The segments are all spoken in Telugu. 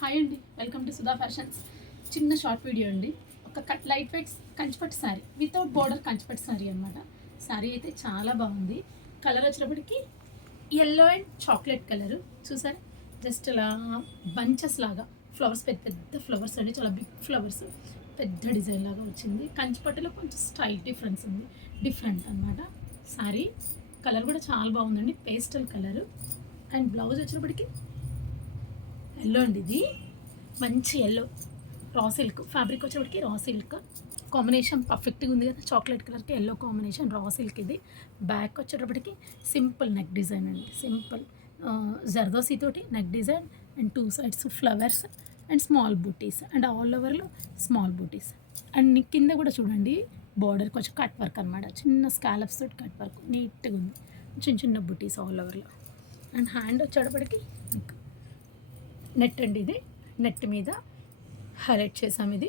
హాయ్ అండి, వెల్కమ్ టు సుధా ఫ్యాషన్స్. చిన్న షార్ట్ వీడియో అండి. ఒక లైట్ వెయిట్ కంచిపట్టు శారీ వితౌట్ బోర్డర్ కంచిపట్టు శారీ అనమాట. శారీ అయితే చాలా బాగుంది. కలర్ వచ్చినప్పటికీ ఎల్లో అండ్ చాక్లెట్ కలరు చూసారా, జస్ట్ అలా బంచెస్ లాగా ఫ్లవర్స్, పెద్ద పెద్ద ఫ్లవర్స్ అండి, చాలా బిగ్ ఫ్లవర్స్, పెద్ద డిజైన్ లాగా వచ్చింది. కంచిపట్టులో కొంచెం స్టైల్ డిఫరెంట్ అనమాట. శారీ కలర్ కూడా చాలా బాగుందండి, పేస్టల్ కలరు. అండ్ బ్లౌజ్ వచ్చినప్పటికీ ఎల్లో అండి, ఇది మంచి ఎల్లో రా సిల్క్ ఫ్యాబ్రిక్ వచ్చేప్పటికి రా సిల్క్ కాంబినేషన్ పర్ఫెక్ట్గా ఉంది కదా, చాక్లెట్ కలర్కి ఎల్లో కాంబినేషన్ రా సిల్క్. ఇది బ్యాక్ వచ్చేటప్పటికి సింపుల్ నెక్ డిజైన్ అండి, సింపుల్ జర్దోసి తోటి neck design and two sides flowers and small butis and all ఓవర్లో స్మాల్ బూటీస్. అండ్ కింద కూడా చూడండి, బార్డర్ కొంచెం కట్ వర్క్ అనమాట, చిన్న స్కాలప్స్ తోటి కట్ వర్క్ నీట్గా ఉంది, చిన్న చిన్న బూటీస్ ఆల్ ఓవర్లో. అండ్ హ్యాండ్ వచ్చేటప్పటికి నెట్ అండి, ఇది నెట్ మీద హైలైట్ చేసాం. ఇది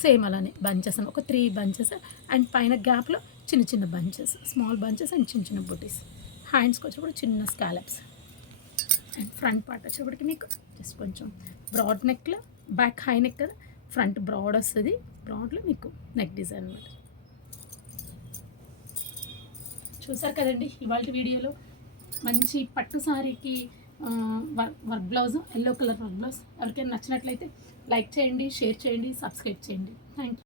సేమ్ అలానే బంచెస్ ఒక 3 బంచెస్ అండ్ పైన గ్యాప్లో చిన్న చిన్న బంచెస్, స్మాల్ బంచెస్ అండ్ చిన్న చిన్న బూటీస్. హ్యాండ్స్కి వచ్చేటప్పుడు చిన్న స్కాలప్స్. అండ్ ఫ్రంట్ పార్ట్ వచ్చేటప్పటికి మీకు జస్ట్ కొంచెం బ్రాడ్ నెక్లో, బ్యాక్ హై నెక్ కదా, ఫ్రంట్ బ్రాడ్ వస్తుంది, బ్రాడ్లో మీకు నెక్ డిజైన్ అనమాట. చూసారు కదండి ఇవాళ వీడియోలో మంచి పట్టు సారీకి work blouse, yellow colour work blouse. ఎవరికైనా నచ్చినట్లయితే లైక్ చేయండి, షేర్ చేయండి, సబ్స్క్రైబ్ చేయండి. Thank you.